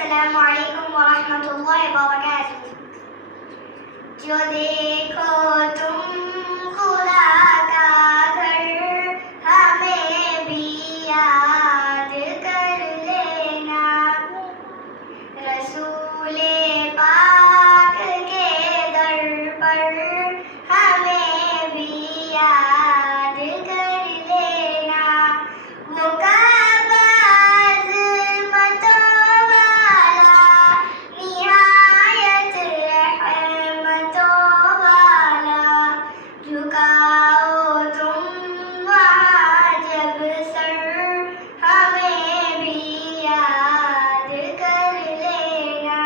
अस्सलामुअलैकुम वरहमतुल्लाहि वबरकातुहू। जो देखो तुम खुदा का घर, हमें भी याद कर लेना। रसूले पाक के दर पर हमें भी याद कर लेना। वो काबा अज़मतों वाला, निहायत रहमतों वाला, झुकाओ तुम वहाँ जब सर, हमें भी याद कर लेना।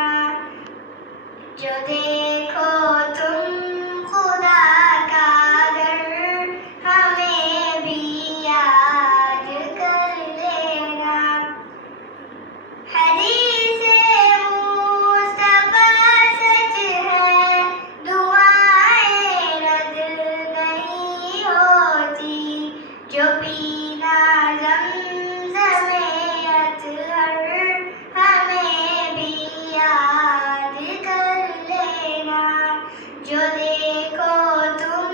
जो देखो तुम खुदा का घर, हमें भी याद कर लेना। हदीसे मुस्तफा सच है, दुआएं रद्द नहीं होती। जो पीना ज़मज़मे अतहर, हमें भी याद कर लेना। जो देखो तुम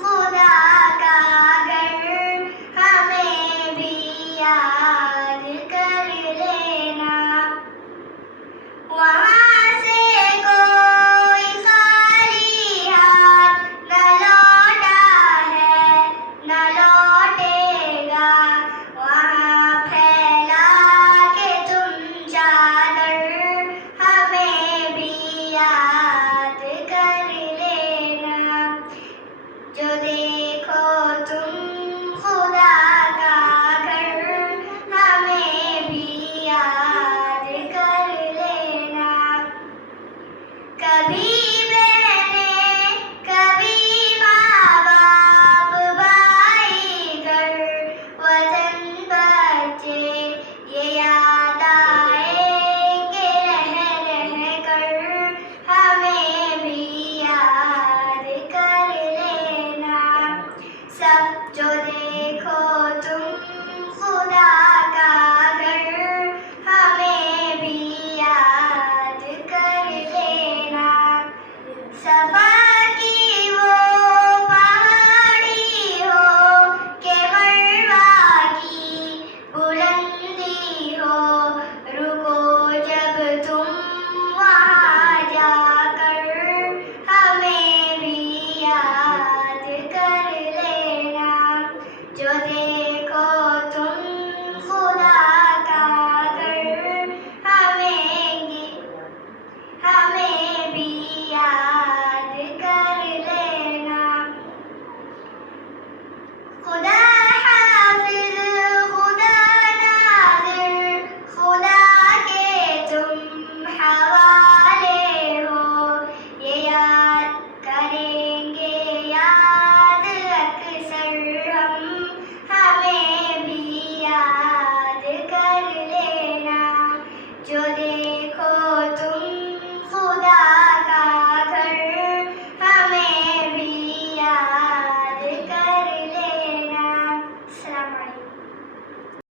खुदा का घर, हमें भी याद कर लेना। वहाँ से कोई खाली हाथ न लौटा है, न लौटेगा। वहाँ फैला के तुम चादर, हमें भी याद कर लेना। जो देखो तुम खुदा का घर, हमें भी याद कर लेना। कभी बहनें, कभी माँ बाप, भाई घर, वतन बच्चे, ये याद आएंगे रह रह कर, हमें भी याद कर लेना। सब जो देखो तुम खुदा का घर, हमें भी याद कर लेना। सफा की वो पहाड़ी हो के मरवा की बुलंदी हो, रुको जब तुम वहाँ जाकर, हमें भी याद कर लेना। जो देखो तुम खुदा का घर, हमें भी याद कर लेना। खुदा